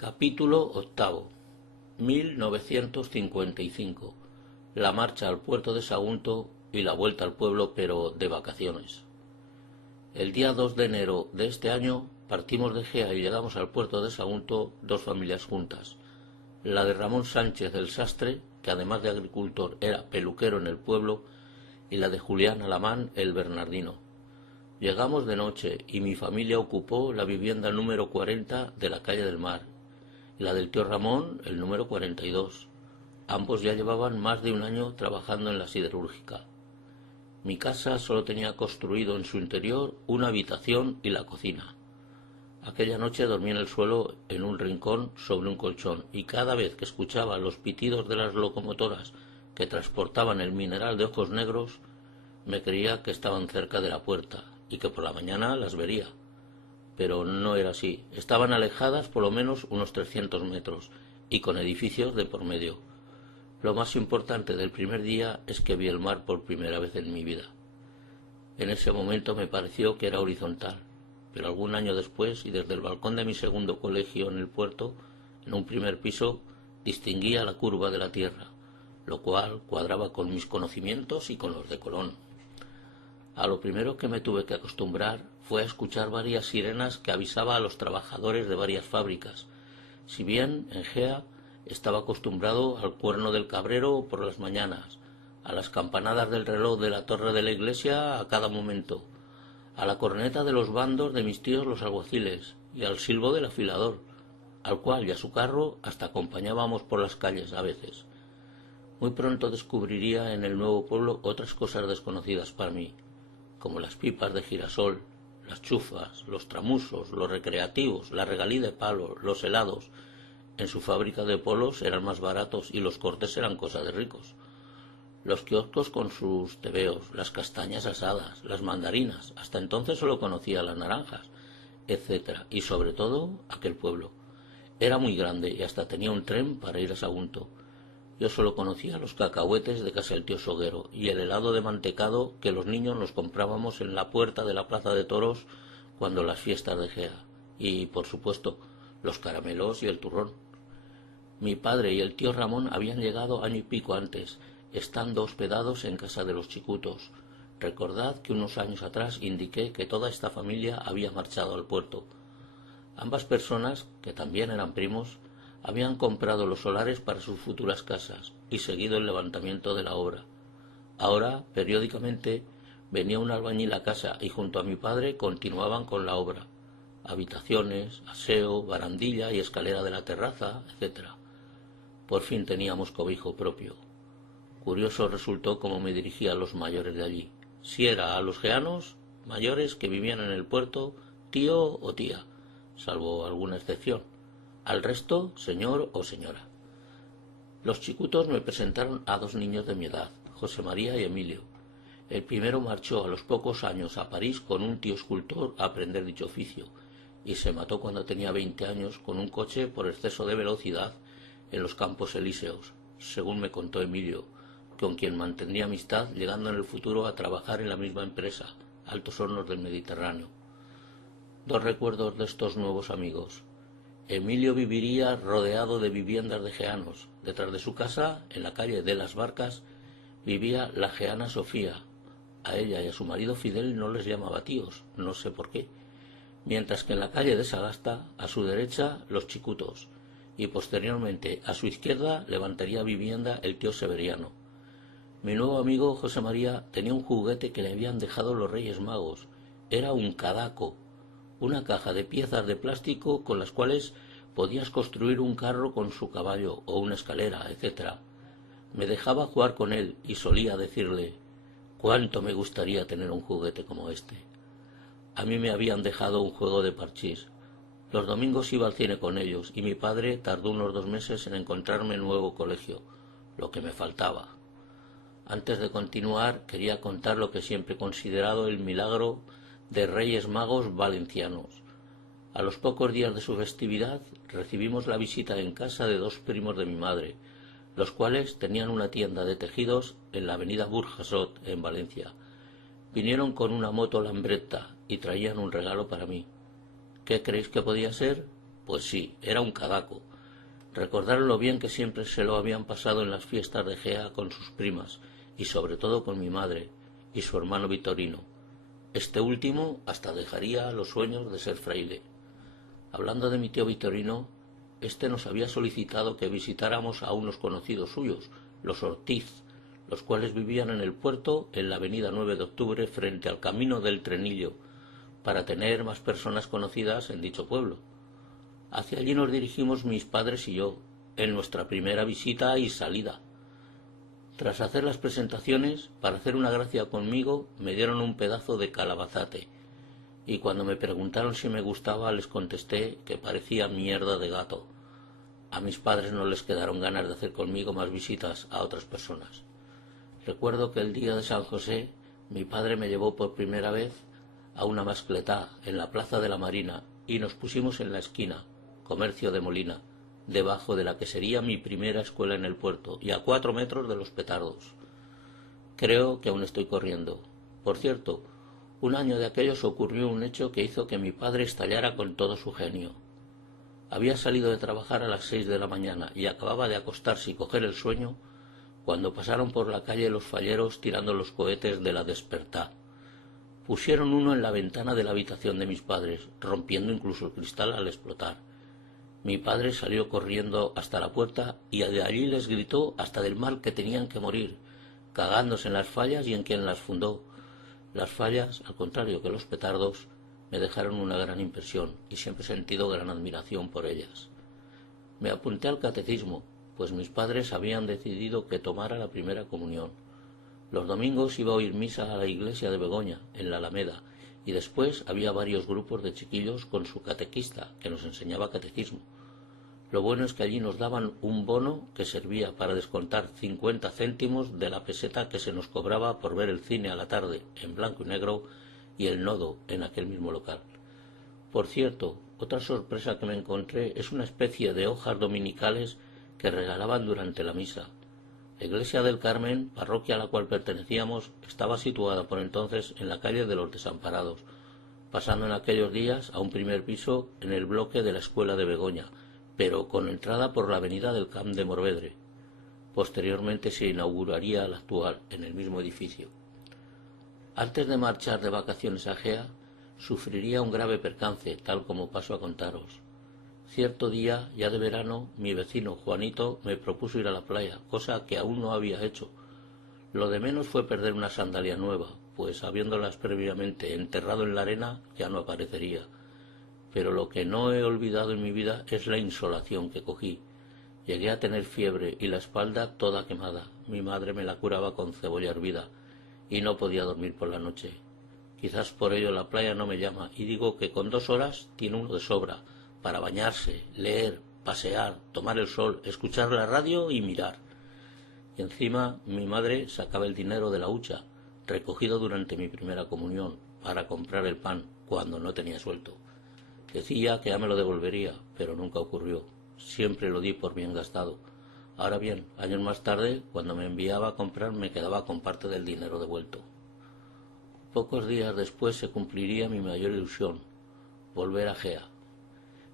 Capítulo octavo. 1955. La marcha al puerto de Sagunto y la vuelta al pueblo, pero de vacaciones. El día 2 de enero de este año partimos de Gea y llegamos al puerto de Sagunto dos familias juntas. La de Ramón Sánchez el sastre, que además de agricultor era peluquero en el pueblo, y la de Julián Alamán el bernardino. Llegamos de noche y mi familia ocupó la vivienda número 40 de la calle del Mar, y la del tío Ramón el número 42. Ambos ya llevaban más de un año trabajando en la siderúrgica. Mi casa solo tenía construido en su interior una habitación y la cocina. Aquella noche dormí en el suelo en un rincón sobre un colchón, y cada vez que escuchaba los pitidos de las locomotoras que transportaban el mineral de ojos negros, me creía que estaban cerca de la puerta y que por la mañana las vería. Pero no era así. Estaban alejadas por lo menos unos 300 metros y con edificios de por medio. Lo más importante del primer día es que vi el mar por primera vez en mi vida. En ese momento me pareció que era horizontal, pero algún año después, y desde el balcón de mi segundo colegio en el puerto, en un primer piso, distinguía la curva de la tierra, lo cual cuadraba con mis conocimientos y con los de Colón. A lo primero que me tuve que acostumbrar fue a escuchar varias sirenas que avisaba a los trabajadores de varias fábricas. Si bien en Gea estaba acostumbrado al cuerno del cabrero por las mañanas, a las campanadas del reloj de la torre de la iglesia a cada momento, a la corneta de los bandos de mis tíos los alguaciles y al silbo del afilador, al cual y a su carro hasta acompañábamos por las calles a veces. Muy pronto descubriría en el nuevo pueblo otras cosas desconocidas para mí, como las pipas de girasol, las chufas, los tramusos, los recreativos, la regalí de palo, los helados. En su fábrica de polos eran más baratos y los cortes eran cosa de ricos. Los kioscos con sus tebeos, las castañas asadas, las mandarinas, hasta entonces solo conocía las naranjas, etc. Y sobre todo aquel pueblo. Era muy grande y hasta tenía un tren para ir a Sagunto. Yo solo conocía los cacahuetes de casa del tío Soguero y el helado de mantecado que los niños nos comprábamos en la puerta de la plaza de toros cuando las fiestas de Gea. Y, por supuesto, los caramelos y el turrón. Mi padre y el tío Ramón habían llegado año y pico antes, estando hospedados en casa de los chicutos. Recordad que unos años atrás indiqué que toda esta familia había marchado al puerto. Ambas personas, que también eran primos, habían comprado los solares para sus futuras casas y seguido el levantamiento de la obra. Ahora, periódicamente, venía un albañil a casa y junto a mi padre continuaban con la obra. Habitaciones, aseo, barandilla y escalera de la terraza, etc. Por fin teníamos cobijo propio. Curioso resultó cómo me dirigía a los mayores de allí. Si era a los geanos mayores que vivían en el puerto, tío o tía, salvo alguna excepción. Al resto, señor o señora. Los chicutos me presentaron a dos niños de mi edad, José María y Emilio. El primero marchó a los pocos años a París con un tío escultor a aprender dicho oficio, y se mató cuando tenía 20 años con un coche por exceso de velocidad en los Campos Elíseos, según me contó Emilio, con quien mantendría amistad, llegando en el futuro a trabajar en la misma empresa, Altos Hornos del Mediterráneo. Dos recuerdos de estos nuevos amigos. Emilio viviría rodeado de viviendas de geanos. Detrás de su casa, en la calle de las Barcas, vivía la geana Sofía. A ella y a su marido Fidel no les llamaba tíos, no sé por qué. Mientras que en la calle de Sagasta, a su derecha, los chicutos, y posteriormente a su izquierda levantaría vivienda el tío Severiano. Mi nuevo amigo José María tenía un juguete que le habían dejado los Reyes Magos. Era un cadaco, una caja de piezas de plástico con las cuales podías construir un carro con su caballo o una escalera, etc. Me dejaba jugar con él y solía decirle: «¿Cuánto me gustaría tener un juguete como este?». A mí me habían dejado un juego de parchís. Los domingos iba al cine con ellos y mi padre tardó unos 2 meses en encontrarme en nuevo colegio, lo que me faltaba. Antes de continuar, quería contar lo que siempre he considerado el milagro de Reyes Magos valencianos. A los pocos días de su festividad recibimos la visita en casa de dos primos de mi madre, los cuales tenían una tienda de tejidos en la avenida Burjasot, en Valencia. Vinieron con una moto Lambretta y traían un regalo para mí. ¿Qué creéis que podía ser? Pues sí, era un cadaco. Recordaron lo bien que siempre se lo habían pasado en las fiestas de Gea con sus primas, y sobre todo con mi madre y su hermano Vitorino. Este último hasta dejaría los sueños de ser fraile. Hablando de mi tío Vitorino, este nos había solicitado que visitáramos a unos conocidos suyos, los Ortiz, los cuales vivían en el puerto, en la avenida 9 de octubre, frente al camino del Trenillo, para tener más personas conocidas en dicho pueblo. Hacia allí nos dirigimos mis padres y yo, en nuestra primera visita y salida. Tras hacer las presentaciones, para hacer una gracia conmigo, me dieron un pedazo de calabazate, y cuando me preguntaron si me gustaba, les contesté que parecía mierda de gato. A mis padres no les quedaron ganas de hacer conmigo más visitas a otras personas. Recuerdo que el día de San José, mi padre me llevó por primera vez a una mascletá en la plaza de la Marina y nos pusimos en la esquina, comercio de Molina, debajo de la que sería mi primera escuela en el puerto y a 4 metros de los petardos. Creo que aún estoy corriendo. Por cierto, un año de aquellos ocurrió un hecho que hizo que mi padre estallara con todo su genio. Había salido de trabajar a las 6 de la mañana y acababa de acostarse y coger el sueño cuando pasaron por la calle los falleros tirando los cohetes de la Despertá. Pusieron uno en la ventana de la habitación de mis padres, rompiendo incluso el cristal al explotar. Mi padre salió corriendo hasta la puerta y de allí les gritó hasta del mal que tenían que morir, cagándose en las fallas y en quien las fundó. Las fallas, al contrario que los petardos, me dejaron una gran impresión y siempre he sentido gran admiración por ellas. Me apunté al catecismo, pues mis padres habían decidido que tomara la primera comunión. Los domingos iba a oír misa a la iglesia de Begoña, en la Alameda, y después había varios grupos de chiquillos con su catequista, que nos enseñaba catecismo. Lo bueno es que allí nos daban un bono que servía para descontar 50 céntimos de la peseta que se nos cobraba por ver el cine a la tarde, en blanco y negro, y el nodo en aquel mismo local. Por cierto, otra sorpresa que me encontré es una especie de hojas dominicales que regalaban durante la misa. La iglesia del Carmen, parroquia a la cual pertenecíamos, estaba situada por entonces en la calle de los Desamparados, pasando en aquellos días a un primer piso en el bloque de la escuela de Begoña, pero con entrada por la avenida del Camp de Morvedre. Posteriormente se inauguraría la actual, en el mismo edificio. Antes de marchar de vacaciones a Gea, sufriría un grave percance, tal como paso a contaros. Cierto día, ya de verano, mi vecino Juanito me propuso ir a la playa, cosa que aún no había hecho. Lo de menos fue perder una sandalia nueva, pues habiéndolas previamente enterrado en la arena ya no aparecería. Pero lo que no he olvidado en mi vida es la insolación que cogí. Llegué a tener fiebre y la espalda toda quemada. Mi madre me la curaba con cebolla hervida y no podía dormir por la noche. Quizás por ello la playa no me llama y digo que con 2 horas tiene uno de sobra para bañarse, leer, pasear, tomar el sol, escuchar la radio y mirar. Y encima mi madre sacaba el dinero de la hucha, recogido durante mi primera comunión, para comprar el pan cuando no tenía suelto. Decía que ya me lo devolvería, pero nunca ocurrió. Siempre lo di por bien gastado. Ahora bien, años más tarde, cuando me enviaba a comprar, me quedaba con parte del dinero devuelto. Pocos días después se cumpliría mi mayor ilusión, volver a Gea.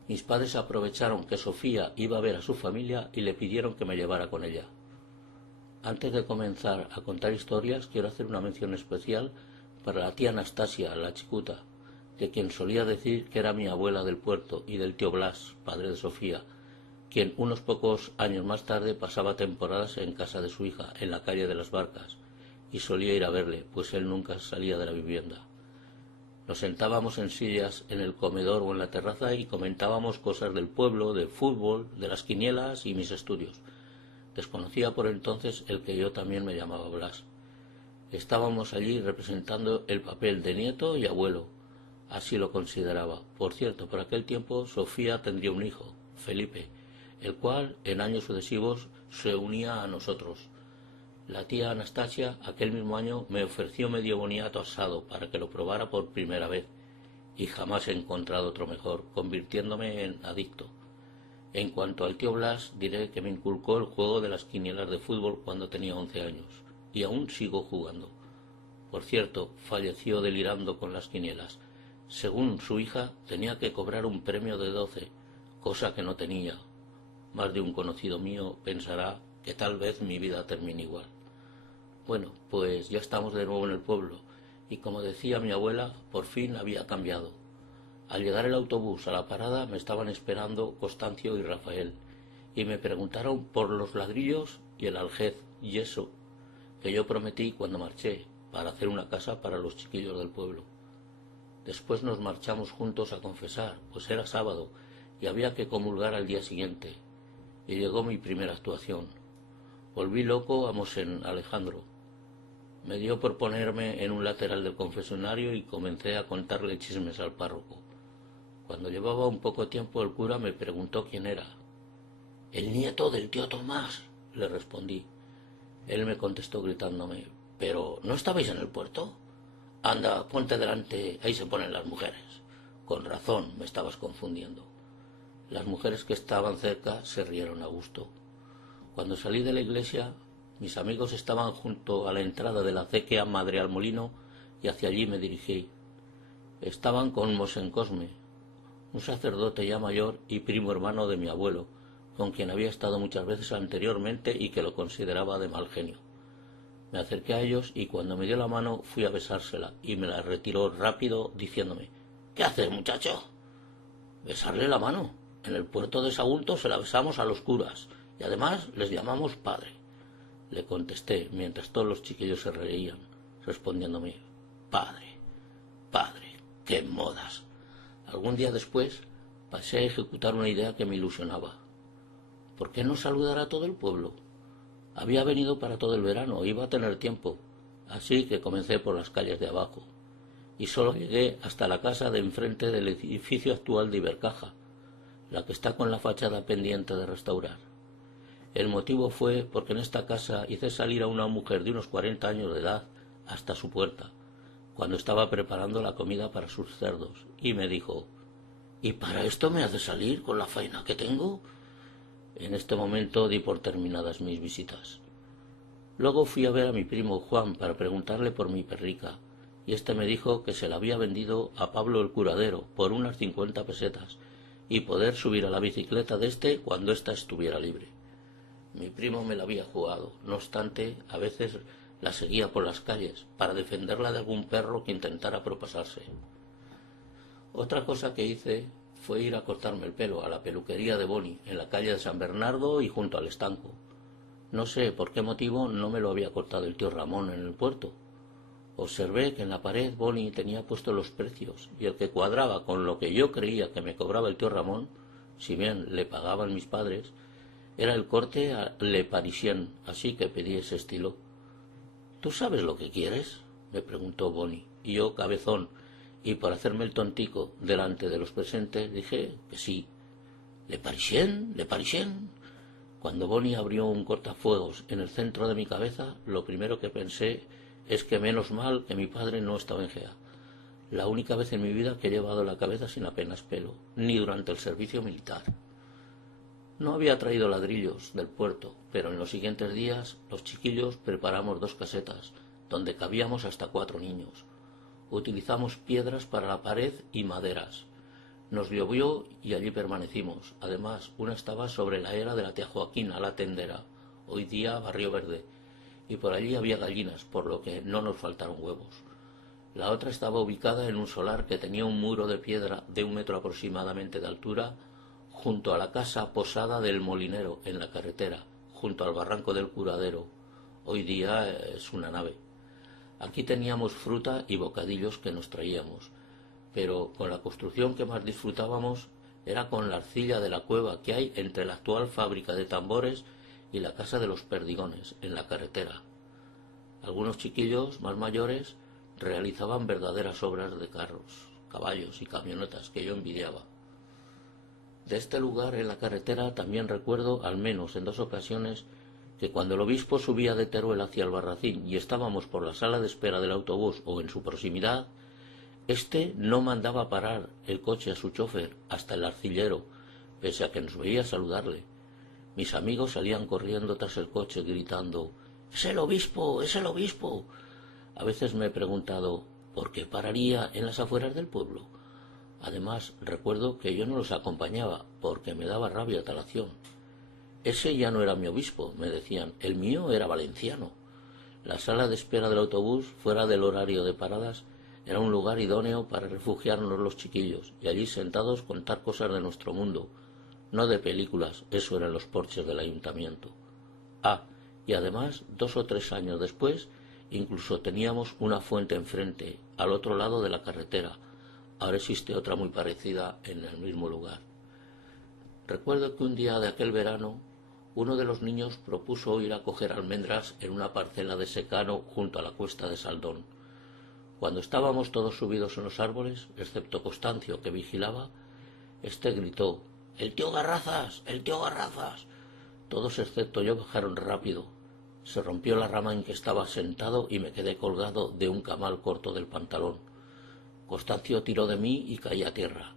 Mis padres aprovecharon que Sofía iba a ver a su familia y le pidieron que me llevara con ella. Antes de comenzar a contar historias, quiero hacer una mención especial para la tía Anastasia, la chicuta, de quien solía decir que era mi abuela del puerto, y del tío Blas, padre de Sofía, quien unos pocos años más tarde pasaba temporadas en casa de su hija, en la calle de las Barcas, y solía ir a verle, pues él nunca salía de la vivienda. Nos sentábamos en sillas en el comedor o en la terraza y comentábamos cosas del pueblo, del fútbol, de las quinielas y mis estudios. Desconocía por entonces el que yo también me llamaba Blas. Estábamos allí representando el papel de nieto y abuelo. Así lo consideraba. Por cierto, por aquel tiempo Sofía tendría un hijo, Felipe, el cual en años sucesivos se unía a nosotros. La tía Anastasia aquel mismo año me ofreció medio boniato asado para que lo probara por primera vez, y jamás he encontrado otro mejor, convirtiéndome en adicto. En cuanto al tío Blas, diré que me inculcó el juego de las quinielas de fútbol cuando tenía 11 años, y aún sigo jugando. Por cierto, falleció delirando con las quinielas. Según su hija, tenía que cobrar un premio de 12, cosa que no tenía. Más de un conocido mío pensará que tal vez mi vida termine igual. Bueno, pues ya estamos de nuevo en el pueblo, y como decía mi abuela, por fin había cambiado. Al llegar el autobús a la parada me estaban esperando Constancio y Rafael, y me preguntaron por los ladrillos y el aljez y eso que yo prometí cuando marché, para hacer una casa para los chiquillos del pueblo. Después nos marchamos juntos a confesar, pues era sábado y había que comulgar al día siguiente, y llegó mi primera actuación. Volví loco a Mosén Alejandro. Me dio por ponerme en un lateral del confesionario y comencé a contarle chismes al párroco. Cuando llevaba un poco tiempo el cura me preguntó quién era. «El nieto del tío Tomás», le respondí. Él me contestó gritándome: «¿Pero no estabais en el puerto? Anda, ponte delante, ahí se ponen las mujeres». Con razón, me estabas confundiendo. Las mujeres que estaban cerca se rieron a gusto. Cuando salí de la iglesia, mis amigos estaban junto a la entrada de la acequia Madre al Molino y hacia allí me dirigí. Estaban con Mosén Cosme, un sacerdote ya mayor y primo hermano de mi abuelo, con quien había estado muchas veces anteriormente y que lo consideraba de mal genio. Me acerqué a ellos y cuando me dio la mano fui a besársela y me la retiró rápido diciéndome: «¿Qué haces, muchacho?» «Besarle la mano. En el puerto de Sagunto se la besamos a los curas y además les llamamos padre», le contesté mientras todos los chiquillos se reían, respondiéndome: «Padre, padre, qué modas». Algún día después pasé a ejecutar una idea que me ilusionaba. ¿Por qué no saludar a todo el pueblo? Había venido para todo el verano, iba a tener tiempo, así que comencé por las calles de abajo, y solo llegué hasta la casa de enfrente del edificio actual de Ibercaja, la que está con la fachada pendiente de restaurar. El motivo fue porque en esta casa hice salir a una mujer de unos 40 años de edad hasta su puerta, cuando estaba preparando la comida para sus cerdos, y me dijo: «¿Y para esto me hace salir con la faena que tengo?». En este momento di por terminadas mis visitas. Luego fui a ver a mi primo Juan para preguntarle por mi perrica, y éste me dijo que se la había vendido a Pablo el curadero por unas 50 pesetas y poder subir a la bicicleta de éste cuando ésta estuviera libre. Mi primo me la había jugado, no obstante, a veces la seguía por las calles para defenderla de algún perro que intentara propasarse. Otra cosa que hice fue ir a cortarme el pelo a la peluquería de Boni, en la calle de San Bernardo y junto al estanco. No sé por qué motivo no me lo había cortado el tío Ramón en el puerto. Observé que en la pared Boni tenía puestos los precios y el que cuadraba con lo que yo creía que me cobraba el tío Ramón, si bien le pagaban mis padres, era el corte a Le Parisien, así que pedí ese estilo. «¿Tú sabes lo que quieres?», me preguntó Boni, y yo, cabezón, y por hacerme el tontico delante de los presentes, dije que sí. «¿Le Parisien? ¿Le Parisien?». Cuando Boni abrió un cortafuegos en el centro de mi cabeza, lo primero que pensé es que menos mal que mi padre no estaba en Gea. La única vez en mi vida que he llevado la cabeza sin apenas pelo, ni durante el servicio militar. No había traído ladrillos del puerto, pero en los siguientes días los chiquillos preparamos 2 casetas, donde cabíamos hasta 4 niños. Utilizamos piedras para la pared y maderas. Nos llovió y allí permanecimos. Además, una estaba sobre la era de la tía Joaquina, la tendera, hoy día Barrio Verde, y por allí había gallinas, por lo que no nos faltaron huevos. La otra estaba ubicada en un solar que tenía un muro de piedra de 1 metro aproximadamente de altura, junto a la casa posada del molinero en la carretera, junto al barranco del curadero. Hoy día es una nave. Aquí teníamos fruta y bocadillos que nos traíamos, pero con la construcción que más disfrutábamos era con la arcilla de la cueva que hay entre la actual fábrica de tambores y la casa de los Perdigones, en la carretera. Algunos chiquillos más mayores realizaban verdaderas obras de carros, caballos y camionetas que yo envidiaba. De este lugar en la carretera también recuerdo, al menos en 2 ocasiones, que cuando el obispo subía de Teruel hacia Albarracín y estábamos por la sala de espera del autobús o en su proximidad, éste no mandaba parar el coche a su chofer hasta el arcillero, pese a que nos veía saludarle. Mis amigos salían corriendo tras el coche gritando: «¡Es el obispo! ¡Es el obispo!». A veces me he preguntado ¿por qué pararía en las afueras del pueblo? Además, recuerdo que yo no los acompañaba porque me daba rabia tal acción. Ese ya no era mi obispo, me decían, el mío era valenciano. La sala de espera del autobús, fuera del horario de paradas, era un lugar idóneo para refugiarnos los chiquillos y allí sentados contar cosas de nuestro mundo, no de películas, eso eran los porches del ayuntamiento. Y además, 2 o 3 años después, incluso teníamos una fuente enfrente, al otro lado de la carretera. Ahora existe otra muy parecida en el mismo lugar. Recuerdo que un día de aquel verano, uno de los niños propuso ir a coger almendras en una parcela de secano junto a la cuesta de Saldón. Cuando estábamos todos subidos en los árboles, excepto Constancio, que vigilaba, este gritó: «¡El tío Garrazas! ¡El tío Garrazas!». Todos excepto yo bajaron rápido. Se rompió la rama en que estaba sentado y me quedé colgado de un camal corto del pantalón. Constancio tiró de mí y caí a tierra.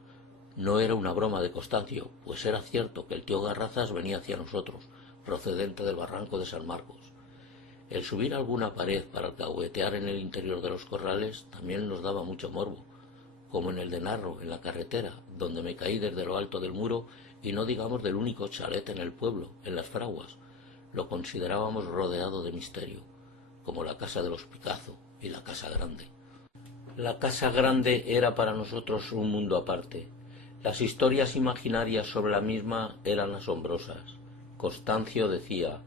No era una broma de Constancio, pues era cierto que el tío Garrazas venía hacia nosotros, procedente del barranco de San Marcos. El subir alguna pared para alcahuetear en el interior de los corrales también nos daba mucho morbo, como en el de Narro, en la carretera, donde me caí desde lo alto del muro y no digamos del único chalet en el pueblo, en Las Fraguas. Lo considerábamos rodeado de misterio, como la casa de los Picazo y la Casa Grande. La Casa Grande era para nosotros un mundo aparte. Las historias imaginarias sobre la misma eran asombrosas. Constancio decía: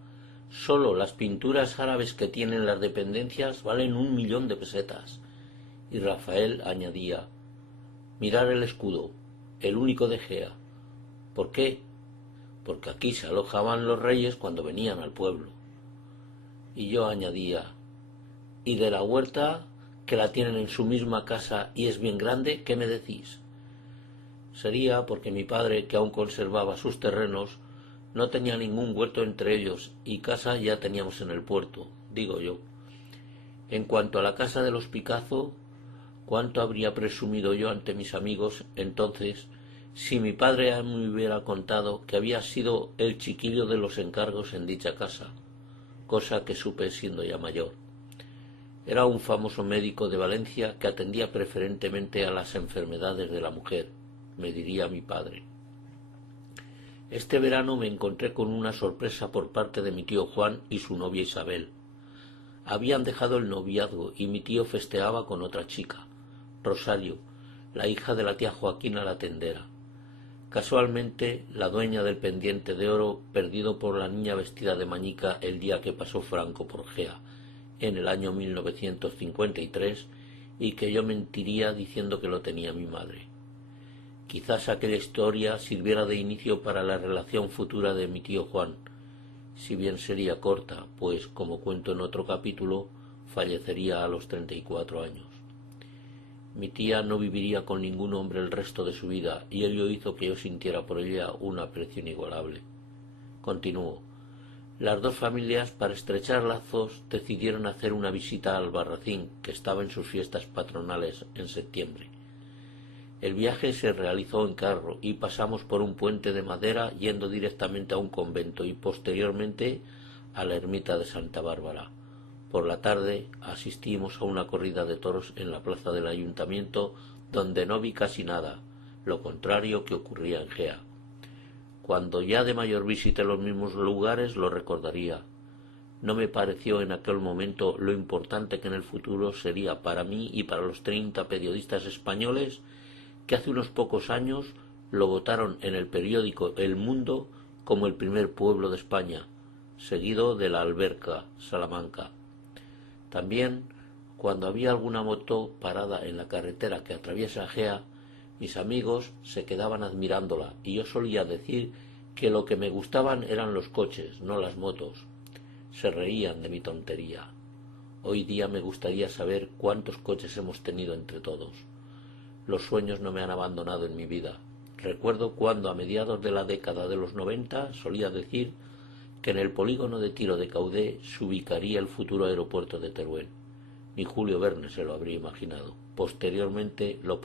«Solo las pinturas árabes que tienen las dependencias valen 1.000.000 de pesetas». Y Rafael añadía: «Mirar el escudo, el único de Gea». ¿Por qué? Porque aquí se alojaban los reyes cuando venían al pueblo. Y yo añadía: «¿Y de la huerta, que la tienen en su misma casa y es bien grande, qué me decís?». Sería porque mi padre, que aún conservaba sus terrenos, no tenía ningún huerto entre ellos y casa ya teníamos en el puerto, digo yo. En cuanto a la casa de los Picazo, ¿cuánto habría presumido yo ante mis amigos entonces si mi padre me hubiera contado que había sido el chiquillo de los encargos en dicha casa, cosa que supe siendo ya mayor? Era un famoso médico de Valencia que atendía preferentemente a las enfermedades de la mujer, me diría mi padre. Este verano me encontré con una sorpresa por parte de mi tío Juan y su novia Isabel. Habían dejado el noviazgo y mi tío festeaba con otra chica, Rosario, la hija de la tía Joaquina la tendera. Casualmente, la dueña del pendiente de oro perdido por la niña vestida de mañica el día que pasó Franco por Gea, en el año 1953, y que yo mentiría diciendo que lo tenía mi madre. Quizás aquella historia sirviera de inicio para la relación futura de mi tío Juan, si bien sería corta, pues, como cuento en otro capítulo, fallecería a los 34 años. Mi tía no viviría con ningún hombre el resto de su vida y ello hizo que yo sintiera por ella un aprecio inigualable. Continúo. Las dos familias, para estrechar lazos, decidieron hacer una visita al Albarracín, que estaba en sus fiestas patronales en septiembre. El viaje se realizó en carro y pasamos por un puente de madera yendo directamente a un convento y posteriormente a la ermita de Santa Bárbara. Por la tarde asistimos a una corrida de toros en la plaza del ayuntamiento, donde no vi casi nada, lo contrario que ocurría en Gea. Cuando ya de mayor visité los mismos lugares lo recordaría. No me pareció en aquel momento lo importante que en el futuro sería para mí y para los 30 periodistas españoles que hace unos pocos años lo votaron en el periódico El Mundo como el primer pueblo de España, seguido de La Alberca, Salamanca. También, cuando había alguna moto parada en la carretera que atraviesa Gea, mis amigos se quedaban admirándola y yo solía decir que lo que me gustaban eran los coches, no las motos. Se reían de mi tontería. Hoy día me gustaría saber cuántos coches hemos tenido entre todos. Los sueños no me han abandonado en mi vida. Recuerdo cuando a mediados de la década de los 90 solía decir que en el polígono de tiro de Caudé se ubicaría el futuro aeropuerto de Teruel. Ni Julio Verne se lo habría imaginado. Posteriormente lo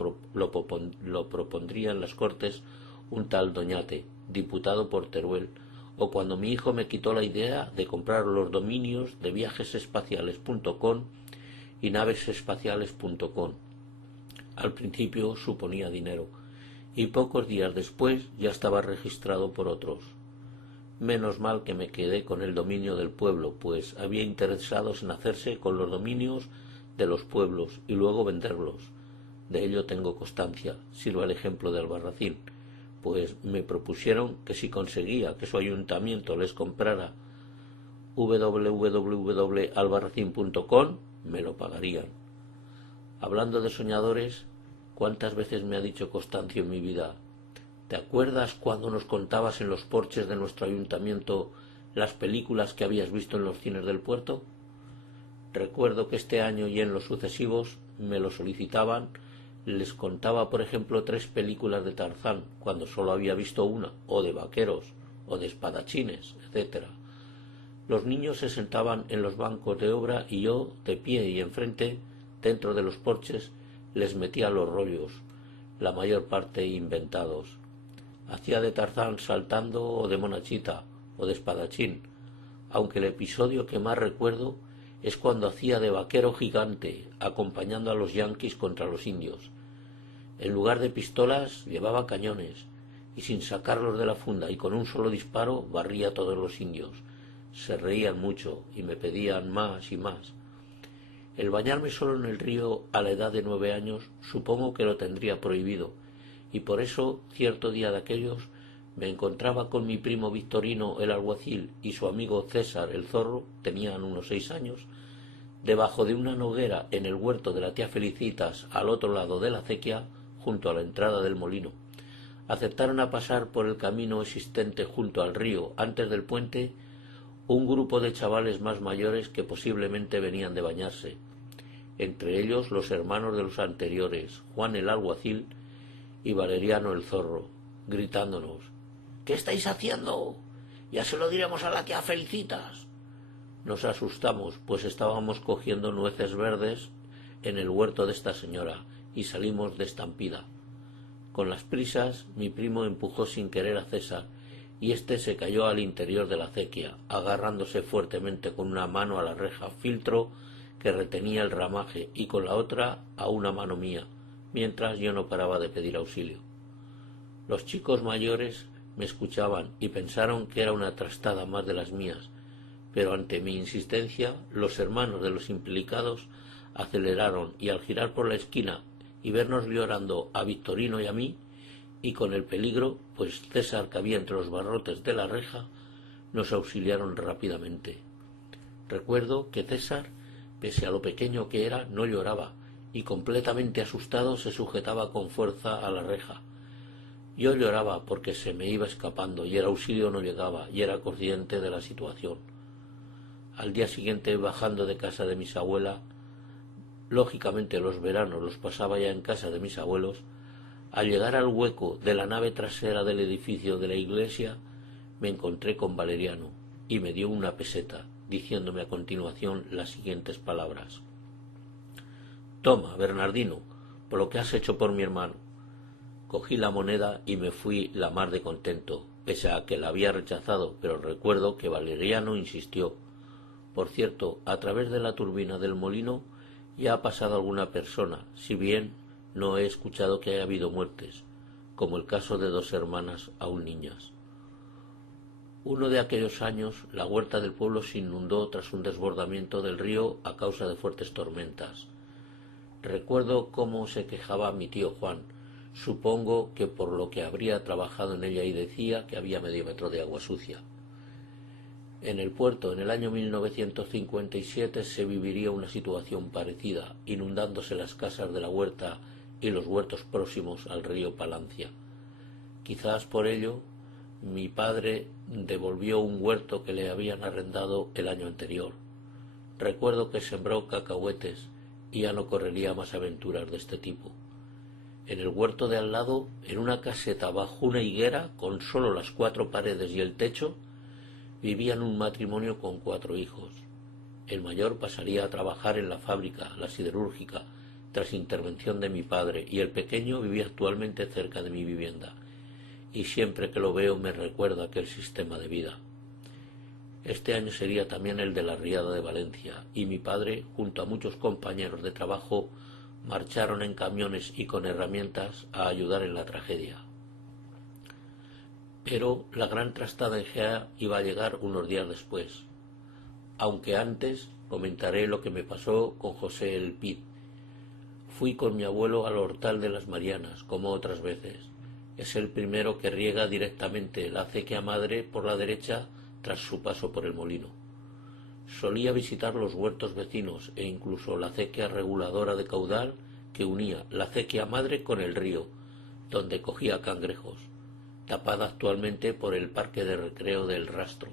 propondría en las Cortes un tal Doñate, diputado por Teruel, o cuando mi hijo me quitó la idea de comprar los dominios de viajesespaciales.com y navesespaciales.com. Al principio suponía dinero, y pocos días después ya estaba registrado por otros. Menos mal que me quedé con el dominio del pueblo, pues había interesados en hacerse con los dominios de los pueblos y luego venderlos. De ello tengo constancia, sirva el ejemplo de Albarracín, pues me propusieron que si conseguía que su ayuntamiento les comprara www.albarracin.com me lo pagarían. Hablando de soñadores, ¿cuántas veces me ha dicho Constancio en mi vida: ¿te acuerdas cuando nos contabas en los porches de nuestro ayuntamiento las películas que habías visto en los cines del puerto? Recuerdo que este año y en los sucesivos me lo solicitaban. Les contaba, por ejemplo, 3 películas de Tarzán, cuando solo había visto una, o de vaqueros, o de espadachines, etc. Los niños se sentaban en los bancos de obra y yo, de pie y enfrente, dentro de los porches, les metía los rollos, la mayor parte inventados. Hacía de Tarzán saltando, o de Monachita, o de espadachín, aunque el episodio que más recuerdo es cuando hacía de vaquero gigante, acompañando a los yanquis contra los indios. En lugar de pistolas llevaba cañones, y sin sacarlos de la funda y con un solo disparo barría a todos los indios. Se reían mucho y me pedían más y más. El bañarme solo en el río a la edad de 9 años supongo que lo tendría prohibido, y por eso cierto día de aquellos me encontraba con mi primo Victorino el alguacil y su amigo César el zorro, tenían unos 6 años, debajo de una noguera en el huerto de la tía Felicitas al otro lado de la acequia, junto a la entrada del molino. Aceptaron a pasar por el camino existente junto al río antes del puente un grupo de chavales más mayores que posiblemente venían de bañarse, entre ellos los hermanos de los anteriores, Juan el alguacil y Valeriano el zorro, gritándonos: «¿Qué estáis haciendo? Ya se lo diremos a la tía Felicitas». Nos asustamos, pues estábamos cogiendo nueces verdes en el huerto de esta señora y salimos de estampida. Con las prisas, mi primo empujó sin querer a César y éste se cayó al interior de la acequia, agarrándose fuertemente con una mano a la reja filtro que retenía el ramaje y con la otra a una mano mía, mientras yo no paraba de pedir auxilio. Los chicos mayores me escuchaban y pensaron que era una trastada más de las mías, pero ante mi insistencia los hermanos de los implicados aceleraron y al girar por la esquina y vernos llorando a Victorino y a mí, y con el peligro, pues César cabía entre los barrotes de la reja, nos auxiliaron rápidamente. Recuerdo que César, pese a lo pequeño que era, no lloraba, y completamente asustado se sujetaba con fuerza a la reja. Yo lloraba porque se me iba escapando y el auxilio no llegaba, y era consciente de la situación. Al día siguiente, bajando de casa de mis abuelas, lógicamente los veranos los pasaba ya en casa de mis abuelos, al llegar al hueco de la nave trasera del edificio de la iglesia, me encontré con Valeriano y me dio una peseta, diciéndome a continuación las siguientes palabras: «Toma, Bernardino, por lo que has hecho por mi hermano». Cogí la moneda y me fui la mar de contento, pese a que la había rechazado, pero recuerdo que Valeriano insistió. Por cierto, a través de la turbina del molino ya ha pasado alguna persona, si bien no he escuchado que haya habido muertes, como el caso de 2 hermanas aún niñas. Uno de aquellos años, la huerta del pueblo se inundó tras un desbordamiento del río a causa de fuertes tormentas. Recuerdo cómo se quejaba mi tío Juan, supongo que por lo que habría trabajado en ella, y decía que había medio metro de agua sucia. En el puerto, en el año 1957, se viviría una situación parecida, inundándose las casas de la huerta y los huertos próximos al río Palancia. Quizás por ello, mi padre devolvió un huerto que le habían arrendado el año anterior. Recuerdo que sembró cacahuetes y ya no correría más aventuras de este tipo. En el huerto de al lado, en una caseta bajo una higuera con solo las 4 paredes y el techo, vivían un matrimonio con 4 hijos. El mayor pasaría a trabajar en la fábrica, la siderúrgica, tras intervención de mi padre, y el pequeño vivía actualmente cerca de mi vivienda, y siempre que lo veo me recuerda aquel sistema de vida. Este año sería también el de la Riada de Valencia, y mi padre, junto a muchos compañeros de trabajo, marcharon en camiones y con herramientas a ayudar en la tragedia. Pero la gran trastada en Gea iba a llegar unos días después, aunque antes comentaré lo que me pasó con José el Pit. Fui con mi abuelo al hortal de las Marianas, como otras veces. Es el primero que riega directamente la acequia madre por la derecha tras su paso por el molino. Solía visitar los huertos vecinos e incluso la acequia reguladora de caudal que unía la acequia madre con el río, donde cogía cangrejos, tapada actualmente por el parque de recreo del Rastro.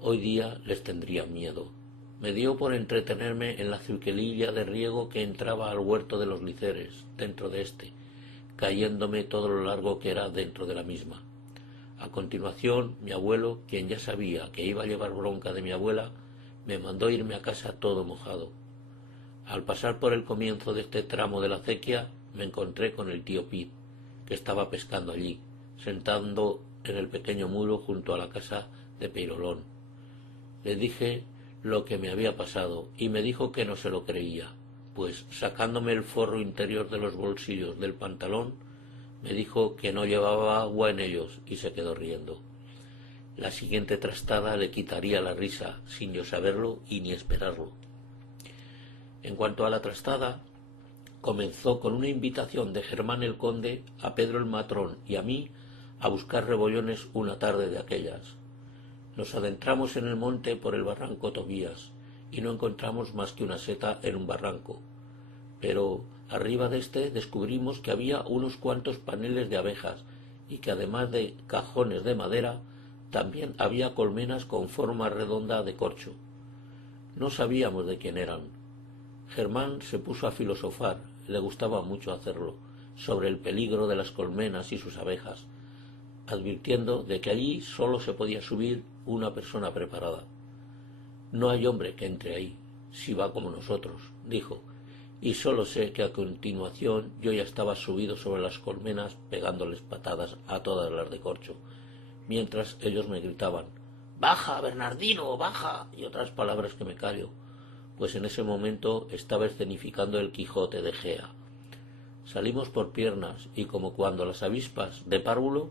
Hoy día les tendría miedo. Me dio por entretenerme en la cirquelilla de riego que entraba al huerto de los Liceres, dentro de este, cayéndome todo lo largo que era dentro de la misma. A continuación, mi abuelo, quien ya sabía que iba a llevar bronca de mi abuela, me mandó irme a casa todo mojado. Al pasar por el comienzo de este tramo de la acequia, me encontré con el tío Pit, que estaba pescando allí, sentando en el pequeño muro junto a la casa de Peirolón. Le dije lo que me había pasado y me dijo que no se lo creía, pues sacándome el forro interior de los bolsillos del pantalón, me dijo que no llevaba agua en ellos y se quedó riendo. La siguiente trastada le quitaría la risa, sin yo saberlo y ni esperarlo. En cuanto a la trastada, comenzó con una invitación de Germán el Conde a Pedro el Matrón y a mí a buscar rebollones una tarde de aquellas. Nos adentramos en el monte por el barranco Tobías y no encontramos más que una seta en un barranco, pero arriba de este descubrimos que había unos cuantos paneles de abejas y que además de cajones de madera también había colmenas con forma redonda de corcho. No sabíamos de quién eran. Germán se puso a filosofar, le gustaba mucho hacerlo, sobre el peligro de las colmenas y sus abejas, advirtiendo de que allí sólo se podía subir una persona preparada. No hay hombre que entre ahí, si va como nosotros, dijo, y solo sé que a continuación yo ya estaba subido sobre las colmenas pegándoles patadas a todas las de corcho, mientras ellos me gritaban «¡Baja, Bernardino, baja!» y otras palabras que me callo, pues en ese momento estaba escenificando el Quijote de Gea. Salimos por piernas y como cuando las avispas de párvulo,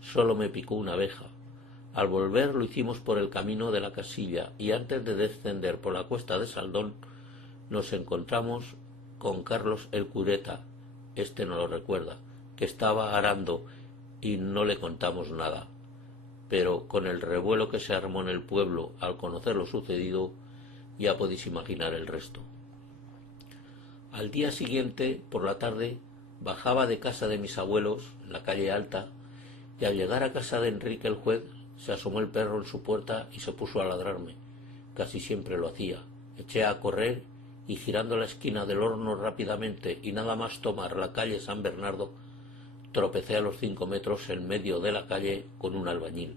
solo me picó una abeja. Al volver lo hicimos por el camino de la casilla y antes de descender por la cuesta de Saldón nos encontramos con Carlos el cureta, este no lo recuerda, que estaba arando y no le contamos nada. Pero con el revuelo que se armó en el pueblo al conocer lo sucedido, ya podéis imaginar el resto. Al día siguiente, por la tarde, bajaba de casa de mis abuelos, en la calle Alta, y al llegar a casa de Enrique el juez, se asomó el perro en su puerta y se puso a ladrarme. Casi siempre lo hacía. Eché a correr y girando la esquina del horno rápidamente y nada más tomar la calle San Bernardo, tropecé a los 5 metros en medio de la calle con un albañil,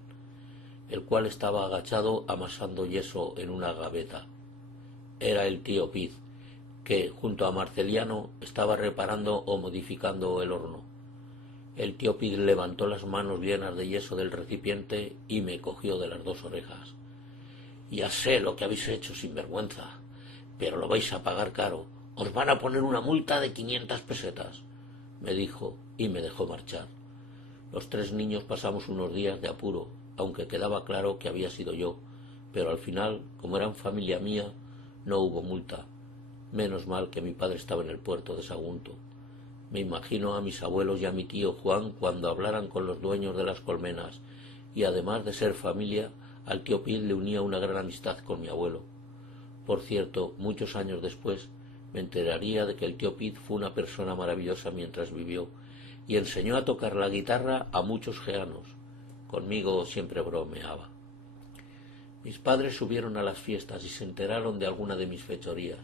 el cual estaba agachado amasando yeso en una gaveta. Era el tío Pit, que junto a Marceliano estaba reparando o modificando el horno. El tío Pit levantó las manos llenas de yeso del recipiente y me cogió de las 2 orejas. «Ya sé lo que habéis hecho, sinvergüenza, pero lo vais a pagar caro. Os van a poner una multa de 500 pesetas», me dijo y me dejó marchar. Los 3 niños pasamos unos días de apuro, aunque quedaba claro que había sido yo, pero al final, como eran familia mía, no hubo multa. Menos mal que mi padre estaba en el puerto de Sagunto. Me imagino a mis abuelos y a mi tío Juan cuando hablaran con los dueños de las colmenas, y además de ser familia, al tío Pit le unía una gran amistad con mi abuelo. Por cierto, muchos años después me enteraría de que el tío Pit fue una persona maravillosa mientras vivió, y enseñó a tocar la guitarra a muchos geanos. Conmigo siempre bromeaba. Mis padres subieron a las fiestas y se enteraron de alguna de mis fechorías.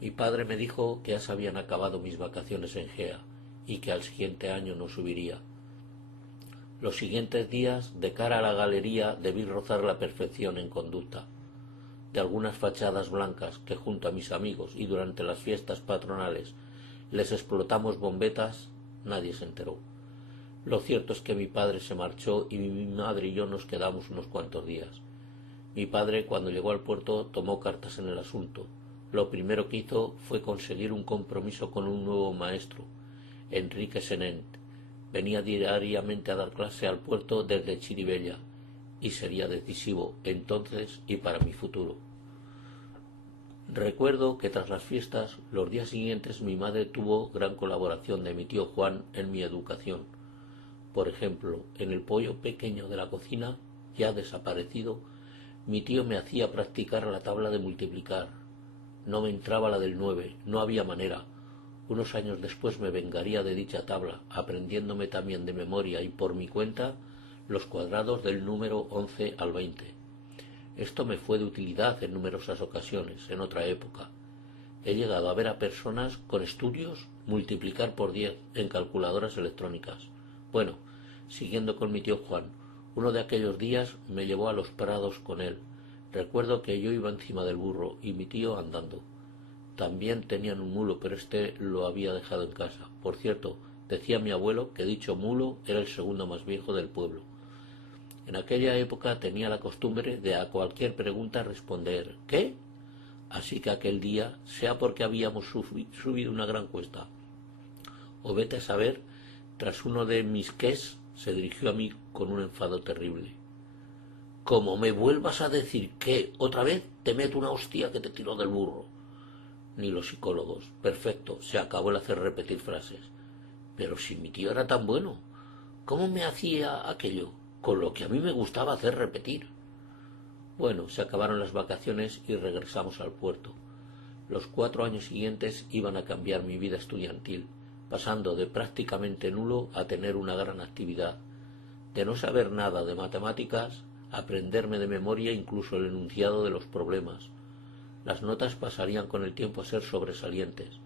Mi padre me dijo que ya se habían acabado mis vacaciones en Gea y que al siguiente año no subiría. Los siguientes días, de cara a la galería, debí rozar la perfección en conducta. De algunas fachadas blancas que junto a mis amigos y durante las fiestas patronales les explotamos bombetas, nadie se enteró. Lo cierto es que mi padre se marchó y mi madre y yo nos quedamos unos cuantos días. Mi padre, cuando llegó al puerto, tomó cartas en el asunto. Lo primero que hizo fue conseguir un compromiso con un nuevo maestro, Enrique Senent, Venía diariamente a dar clase al puerto desde Chirivella y sería decisivo entonces y para mi futuro. Recuerdo que tras las fiestas, los días siguientes, mi madre tuvo gran colaboración de mi tío Juan en mi educación. Por ejemplo, en el pollo pequeño de la cocina, ya desaparecido, mi tío me hacía practicar la tabla de multiplicar. No me entraba la del 9, no había manera. Unos años después me vengaría de dicha tabla, aprendiéndome también de memoria y por mi cuenta los cuadrados del número 11 al 20. Esto me fue de utilidad en numerosas ocasiones, en otra época. He llegado a ver a personas con estudios multiplicar por 10 en calculadoras electrónicas. Bueno, siguiendo con mi tío Juan, uno de aquellos días me llevó a los prados con él. Recuerdo que yo iba encima del burro y mi tío andando. También tenían un mulo, pero este lo había dejado en casa. Por cierto, decía mi abuelo que dicho mulo era el segundo más viejo del pueblo. En aquella época tenía la costumbre de a cualquier pregunta responder ¿qué? Así que aquel día, sea porque habíamos subido una gran cuesta, o vete a saber, tras uno de mis qués, se dirigió a mí con un enfado terrible. Como me vuelvas a decir qué otra vez, te meto una hostia que te tiró del burro. Ni los psicólogos. Perfecto, se acabó el hacer repetir frases. Pero si mi tío era tan bueno, ¿cómo me hacía aquello? Con lo que a mí me gustaba hacer repetir. Bueno, se acabaron las vacaciones y regresamos al puerto. Los 4 años siguientes iban a cambiar mi vida estudiantil, pasando de prácticamente nulo a tener una gran actividad, de no saber nada de matemáticas, aprenderme de memoria incluso el enunciado de los problemas. Las notas pasarían con el tiempo a ser sobresalientes.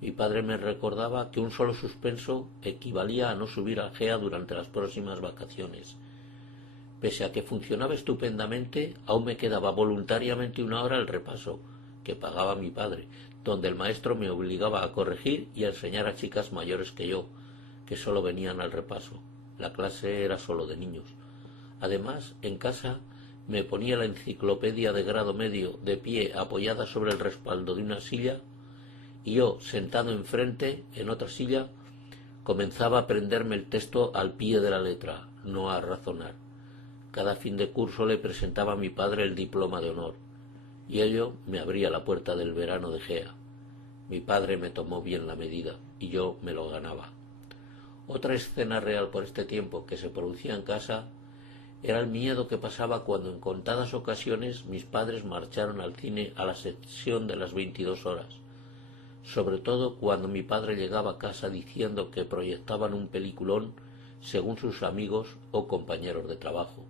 Mi padre me recordaba que un solo suspenso equivalía a no subir a GEA durante las próximas vacaciones. Pese a que funcionaba estupendamente, aún me quedaba voluntariamente 1 hora al repaso, que pagaba mi padre, donde el maestro me obligaba a corregir y a enseñar a chicas mayores que yo, que solo venían al repaso. La clase era solo de niños. Además, en casa me ponía la enciclopedia de grado medio de pie apoyada sobre el respaldo de una silla y yo, sentado enfrente, en otra silla, comenzaba a aprenderme el texto al pie de la letra, no a razonar. Cada fin de curso le presentaba a mi padre el diploma de honor y ello me abría la puerta del verano de GEA. Mi padre me tomó bien la medida y yo me lo ganaba. Otra escena real por este tiempo que se producía en casa era el miedo que pasaba cuando en contadas ocasiones mis padres marcharon al cine a la sesión de las 22 horas, sobre todo cuando mi padre llegaba a casa diciendo que proyectaban un peliculón según sus amigos o compañeros de trabajo.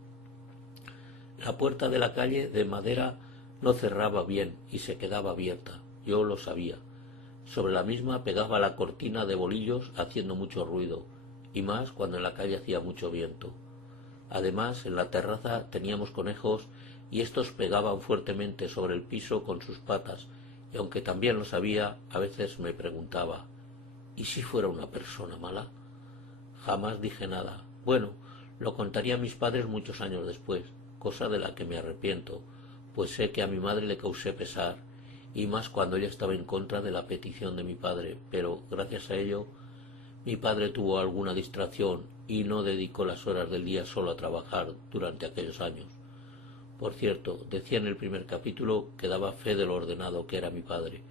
La puerta de la calle de madera no cerraba bien y se quedaba abierta, yo lo sabía. Sobre la misma pegaba la cortina de bolillos haciendo mucho ruido, y más cuando en la calle hacía mucho viento. Además, en la terraza teníamos conejos y estos pegaban fuertemente sobre el piso con sus patas, y aunque también lo sabía, a veces me preguntaba, ¿y si fuera una persona mala? Jamás dije nada. Bueno, lo contaría a mis padres muchos años después, cosa de la que me arrepiento, pues sé que a mi madre le causé pesar, y más cuando ella estaba en contra de la petición de mi padre, pero gracias a ello mi padre tuvo alguna distracción y no dedicó las horas del día solo a trabajar durante aquellos años. Por cierto, decía en el primer capítulo que daba fe de lo ordenado que era mi padre.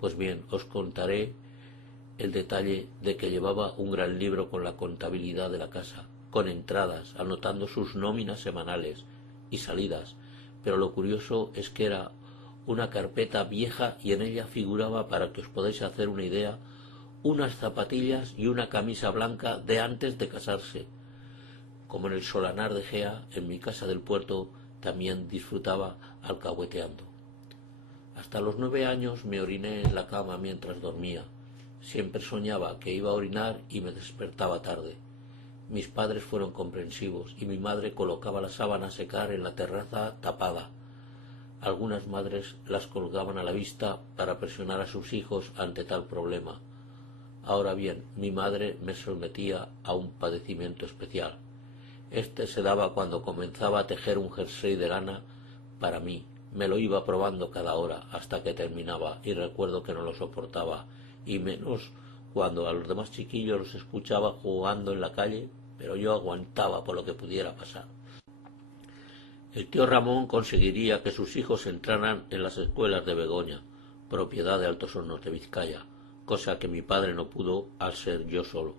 Pues bien, os contaré el detalle de que llevaba un gran libro con la contabilidad de la casa, con entradas, anotando sus nóminas semanales y salidas, pero lo curioso es que era una carpeta vieja y en ella figuraba, para que os podáis hacer una idea, unas zapatillas y una camisa blanca de antes de casarse. Como en el solanar de Gea, en mi casa del puerto, también disfrutaba alcahueteando. Hasta los 9 años me oriné en la cama mientras dormía. Siempre soñaba que iba a orinar y me despertaba tarde. Mis padres fueron comprensivos y mi madre colocaba la sábana a secar en la terraza tapada. Algunas madres las colgaban a la vista para presionar a sus hijos ante tal problema. Ahora bien, mi madre me sometía a un padecimiento especial. Este se daba cuando comenzaba a tejer un jersey de lana para mí. Me lo iba probando cada hora hasta que terminaba y recuerdo que no lo soportaba, y menos cuando a los demás chiquillos los escuchaba jugando en la calle, pero yo aguantaba por lo que pudiera pasar. El tío Ramón conseguiría que sus hijos entraran en las escuelas de Begoña, propiedad de Altos Hornos de Vizcaya, cosa que mi padre no pudo al ser yo solo.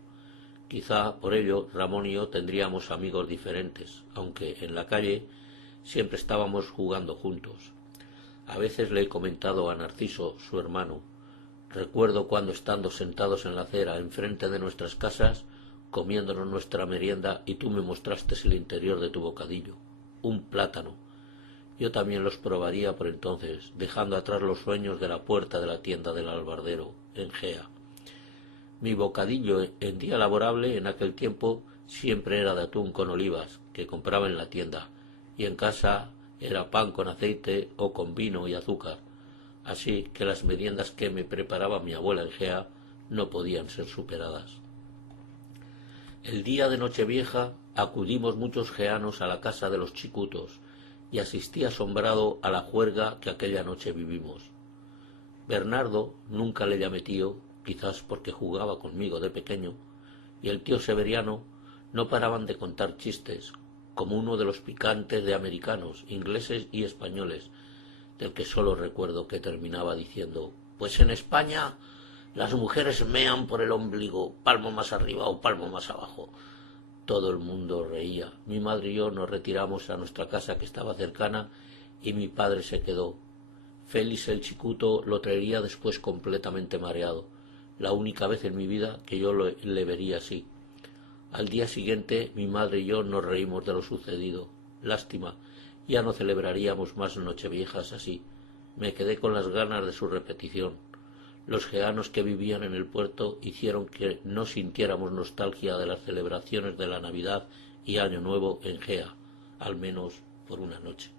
Quizá por ello Ramón y yo tendríamos amigos diferentes, aunque en la calle siempre estábamos jugando juntos. A veces le he comentado a Narciso, su hermano. Recuerdo cuando estando sentados en la acera enfrente de nuestras casas, comiéndonos nuestra merienda, y tú me mostraste el interior de tu bocadillo, un plátano. Yo también los probaría por entonces, dejando atrás los sueños de la puerta de la tienda del albardero, en Gea. Mi bocadillo en día laborable en aquel tiempo siempre era de atún con olivas, que compraba en la tienda, y en casa era pan con aceite o con vino y azúcar, así que las meriendas que me preparaba mi abuela en Gea no podían ser superadas. El día de Nochevieja acudimos muchos geanos a la casa de los chicutos, y asistí asombrado a la juerga que aquella noche vivimos. Bernardo, nunca le llamé tío, quizás porque jugaba conmigo de pequeño, y el tío Severiano no paraban de contar chistes, como uno de los picantes de americanos, ingleses y españoles, del que solo recuerdo que terminaba diciendo: pues en España las mujeres mean por el ombligo, palmo más arriba o palmo más abajo. Todo el mundo reía. Mi madre y yo nos retiramos a nuestra casa, que estaba cercana, y mi padre se quedó. Félix el chicuto lo traería después completamente mareado, la única vez en mi vida que yo le vería así. Al día siguiente mi madre y yo nos reímos de lo sucedido. Lástima, ya no celebraríamos más nocheviejas así. Me quedé con las ganas de su repetición. Los geanos que vivían en el puerto hicieron que no sintiéramos nostalgia de las celebraciones de la Navidad y Año Nuevo en Gea, al menos por una noche.